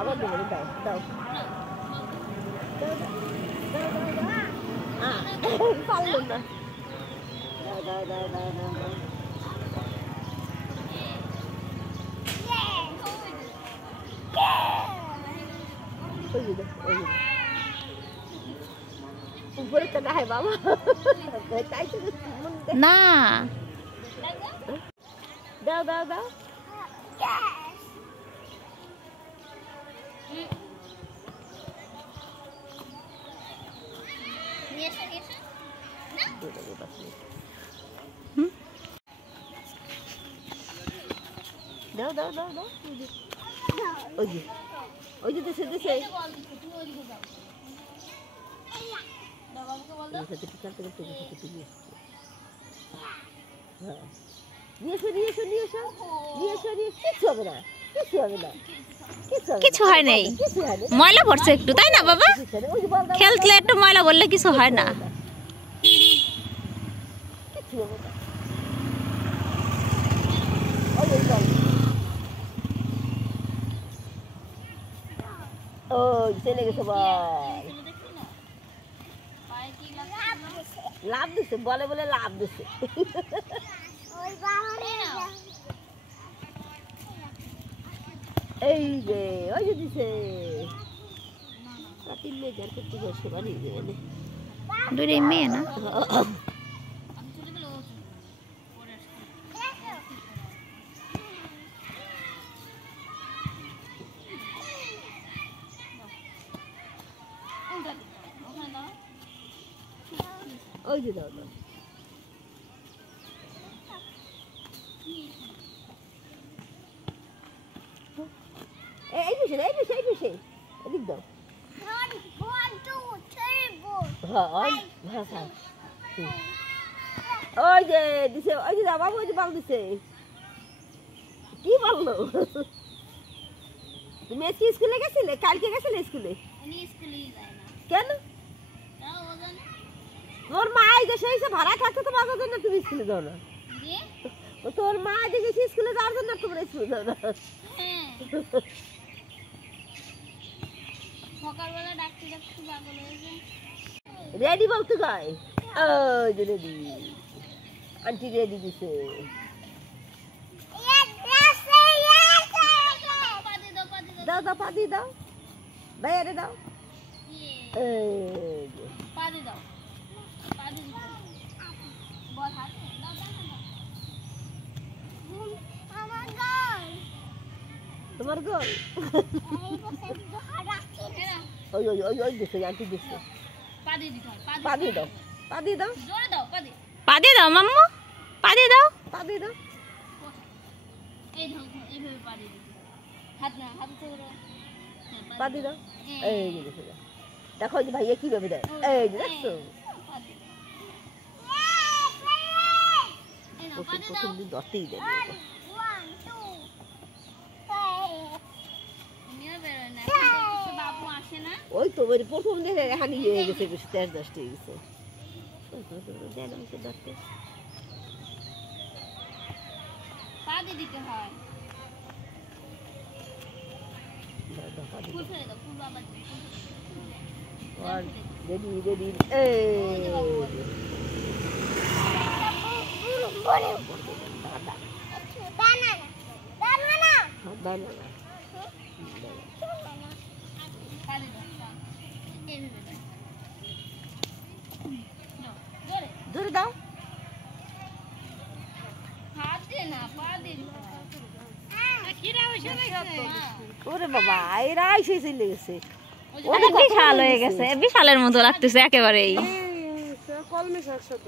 আবার দাও দাও দাও পারলো না দাও দাও দাও দাও দাও উপরে তো নাই বাবা তাই তো না দাও দাও দাও দাও দাও দাও দাও ওই যে ওই যে দেশে দেশে কিছু হয় নাই ময়লা পড়ছে একটু তাই না বাবা খেলতে একটু ময়লা বললে কিছু হয় না ও চলে গেছে বল লাভ দিছে বলে বলে লাভ দিছে এই যে ওই যে দিছে তিন মেয়ে করতে গেছে বাড়ি দুই মেয়ে না ওই যে দাও দাও এই পিছে এই পিছে এই পিছে এদিক দাও ওই যে দিছে ওই যে বাবু ওই যে বাল দিছে কি বললো তুমি আজকে স্কুলে গেছিলে কালকে গেছিলে স্কুলে কেন তোর মা যে সেই ভাড়া থাকতো তোমার জন্য তুমি স্কুলে যাও না তোর মা যে স্কুলে যাওয়ার জন্য তোমরা স্কুলে যাও না সকালবেলা ডাকতে ডাকতে পাগল হয়েছে রেডি বলতে গায় ওই যে রেডি আন্টি রেডি দিছে দাও দাও পাদি দাও বাইরে দাও পাদি দাও পাদি দিতে বল হাতে দাও দাও আমার গোল তোমার গোল ওই ওই ওই ওই দিছে আন্টি দিছে পাদি দিতে পাদি দাও পাদি দাও জোরে দাও পাদি পাদি দাও মাম্মু পাদি দাও পাদি দাও এই ধর এইভাবে পাদি দিতে হাত না হাত থেকে পাদি দাও এই যে দিছে দেখো এই ভাইয়া কিভাবে দেয় এই যে দেখছো প্রথম দিন দশটাই দেয় ওই তো প্রথম দিন হানি হয়ে গেছে বেশি 10-10 গেছে পাদি দিতে হয় রেডি রেডি জোরে দাও ওরে বাবা এরা এসে চলে গেছে বিশাল হয়ে গেছে বিশালের মতো লাগতেছে একেবারেই কলমে শাক সদ্য